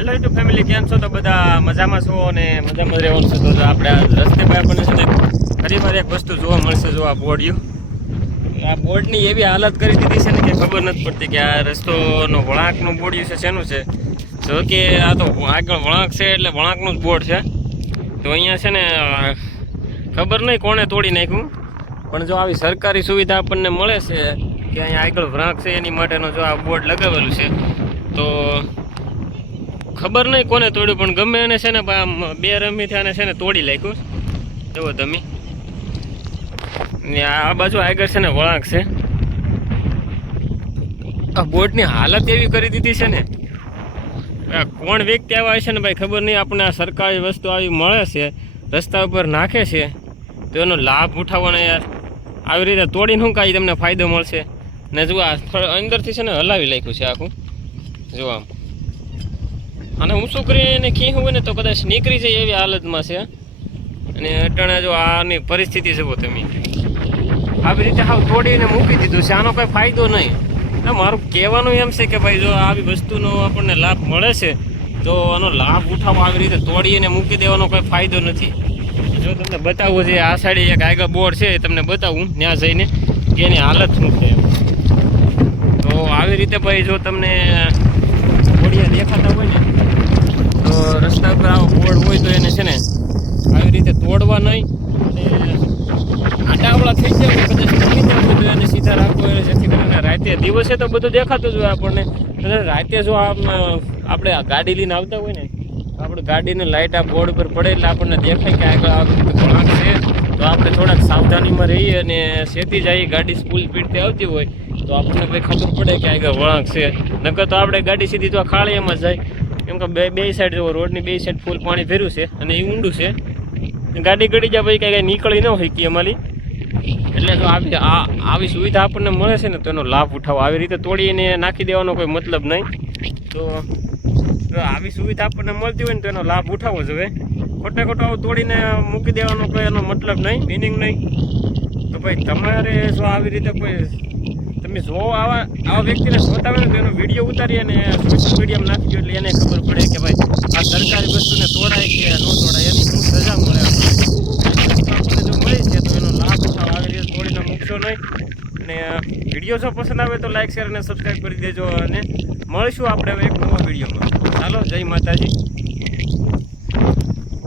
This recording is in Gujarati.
હેલો યુટ્યુબ ફેમિલી, કેમ છો? તો બધા મજામાં છો અને મજામાં રહેવાનું છે. તો આપણે આ રસ્તે પર આપણને છે ને ફરી વાર એક વસ્તુ જોવા મળશે. જો આ બોર્ડિયું, આ બોર્ડની એવી હાલત કરી દીધી છે ને કે ખબર નથી પડતી કે આ રસ્તોનો વળાંકનું બોર્ડિયું છે શેનું છે. જો કે આ તો આગળ વળાંક છે એટલે વળાંકનું જ બોર્ડ છે. તો અહીંયા છે ને ખબર નહીં કોણે તોડી નાખ્યું, પણ જો આવી સરકારી સુવિધા આપણને મળે છે કે અહીંયા આગળ વળાંક છે એની માટેનો જો આ બોર્ડ લગાવેલું છે, તો ખબર નહીં કોને તોડ્યું, પણ ગમે એને છે ને બે રમીથી આને છે ને તોડી નાખ્યું. જુઓ તમે, આ બાજુ આગળ છે ને વળાંક છે. આ બોર્ડની હાલત એવી કરી દીધી છે ને, કોણ વ્યક્તિ આવ્યા છે ને ભાઈ ખબર નહીં. આપણે આ સરકારી વસ્તુ આવી મળે છે, રસ્તા ઉપર નાખે છે, તો એનો લાભ ઉઠાવવાનો યાર. આવી રીતે તોડીને શું કાંઈ તમને ફાયદો મળશે? ને જો આ અંદરથી છે ને હલાવી નાખ્યું છે આખું. જો આમ અને ઊંચું કરીને ખીહું હોય ને તો કદાચ નીકળી જાય એવી હાલતમાં છે. અને અટાણે જો આની પરિસ્થિતિ જુઓ તમે, આવી રીતે હાવ તોડીને મૂકી દીધું છે. આનો કોઈ ફાયદો નહીં. મારું કહેવાનું એમ છે કે ભાઈ જો આવી વસ્તુનો આપણને લાભ મળે છે તો આનો લાભ ઉઠાવો. આવી રીતે તોડીને મૂકી દેવાનો કોઈ ફાયદો નથી. જો તમને બતાવવું છે, આ સાઈડ એક આગળ બોર્ડ છે, તમને બતાવું ત્યાં જઈને કે એની હાલત શું છે. તો આવી રીતે ભાઈ જો તમને બોડિયા દેખાતા હોય ને, તો રસ્તા પર આવો બોર્ડ હોય તો એને છે ને આવી રીતે તોડવા નહીં. અને આડાવડા થઈ જાય કદાચ નમી જવું તો એને સીધા રાખવો, જેથી કરીને રાતે, દિવસે તો બધું દેખાતું જ હોય આપણને, અને રાતે જો આમ આપણે ગાડી લઈને આવતા હોય ને, આપણે ગાડીને લાઇટ આ બોર્ડ પર પડે એટલે આપણને દેખાય કે આગળ વળાંક છે. તો આપણે થોડાક સાવધાનીમાં રહીએ અને સેતી જઈએ. ગાડી ફૂલ સ્પીડથી આવતી હોય તો આપણને ભાઈ ખબર પડે કે આગળ વળાંક છે. નકર તો આપણે ગાડી સીધી તો ખાળીમાં જ જાય, કેમ કે બે સાઈડ જો રોડની બે સાઈડ ફૂલ પાણી ભર્યું છે અને એ ઊંડું છે. ગાડી ગળી જાય ભાઈ કાંઈ નીકળી ન હોય કે અમારી. એટલે જો આવી સુવિધા આપણને મળે છે ને તો એનો લાભ ઉઠાવો. આવી રીતે તોડીને નાખી દેવાનો કોઈ મતલબ નહીં. તો આવી સુવિધા આપણને મળતી હોય ને તો એનો લાભ ઉઠાવવો જોઈએ. ખોટે ખોટો તોડીને મૂકી દેવાનો કોઈ એનો મતલબ નહીં, મિનિંગ નહીં. તો ભાઈ તમારે જો આવી રીતે કોઈ તમે જો આવા વ્યક્તિને જોતા હોય ને તો એનો વિડીયો ઉતારી અને સોશિયલ મીડિયામાં નાખી દો, એટલે એને ખબર પડે કે ભાઈ આ સરકારી વસ્તુને તોડાય કે ન તોડાય, એની શું સજા મળે. આપણને જો મળી છે તો એનો લાભ ઉઠાવો. આવી રીતે તોડીને મૂકશો નહીં. અને વિડીયો જો પસંદ આવે તો લાઈક, શેર અને સબસ્ક્રાઈબ કરી દેજો. અને મળીશું આપણે હવે એક નવા વિડીયોમાં. ચાલો, જય માતાજી.